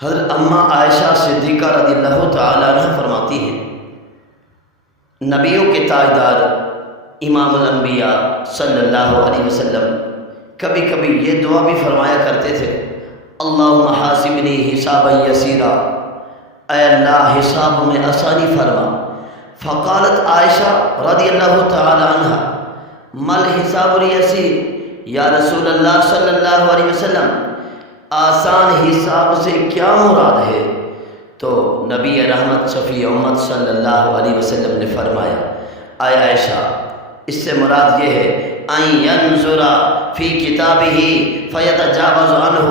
حضرت اماں عائشہ صدیقہ رضی اللہ تعالیٰ عنہ فرماتی ہیں، نبیوں کے تاجدار امام الانبیاء صلی اللہ علیہ وسلم کبھی کبھی یہ دعا بھی فرمایا کرتے تھے، اللہم حاسبنی حسابا یسیرا، اے اللہ حساب میں آسانی فرما۔ فقالت عائشہ رضی اللہ تعالیٰ عنہ مل حساب الیسیر، یا رسول اللہ صلی اللہ علیہ وسلم آسان حساب سے کیا مراد ہے؟ تو نبی رحمت شفیع امت صلی اللہ علیہ وسلم نے فرمایا، اے عائشہ اس سے مراد یہ ہے ان ینظر فی کتابہ فیتجاوز عنہ،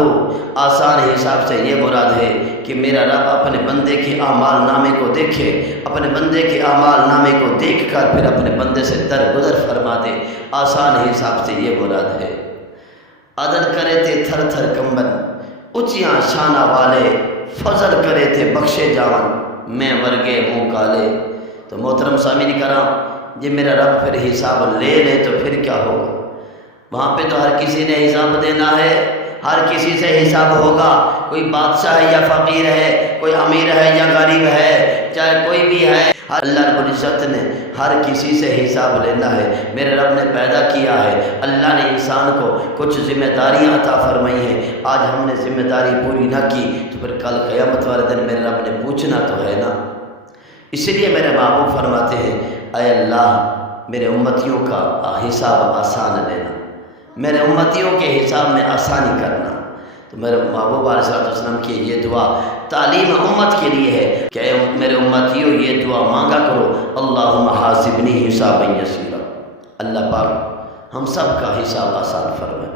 آسان حساب سے یہ مراد ہے کہ میرا رب اپنے بندے کے اعمال نامے کو دیکھے، اپنے بندے کے اعمال نامے کو دیکھ کر پھر اپنے بندے سے درگزر فرما دے، آسان حساب سے یہ مراد ہے۔ عدل کرے تھے تھر تھر کمبن، اونچیاں شانہ والے، فضل کرے تھے بخشے جان، میں ورگے منہ کالے۔ تو محترم سامعین کرام، جب میرا رب پھر حساب لے لے تو پھر کیا ہوگا؟ وہاں پہ تو ہر کسی نے حساب دینا ہے، ہر کسی سے حساب ہوگا، کوئی بادشاہ ہے یا فقیر ہے، کوئی امیر ہے یا غریب ہے، چاہے کوئی بھی ہے، اللہ رب العزت نے ہر کسی سے حساب لینا ہے۔ میرے رب نے پیدا کیا ہے، اللہ نے انسان کو کچھ ذمہ داریاں عطا فرمائی ہیں، آج ہم نے ذمہ داری پوری نہ کی تو پھر کل قیامت والے دن میرے رب نے پوچھنا تو ہے نا۔ اسی لیے میرے محبوب فرماتے ہیں، اے اللہ میرے امتیوں کا حساب آسان لینا، میرے امتیوں کے حساب میں آسانی کرنا۔ تو میرے محبوب علیہ السلام کی یہ دعا تعلیم امت کے لیے ہے کہ اے میرے امتیوں یہ دعا مانگا کرو، اللہم حاسبنی حسابا یسیرا، اللہ پاک ہم سب کا حساب آسان فرمائے۔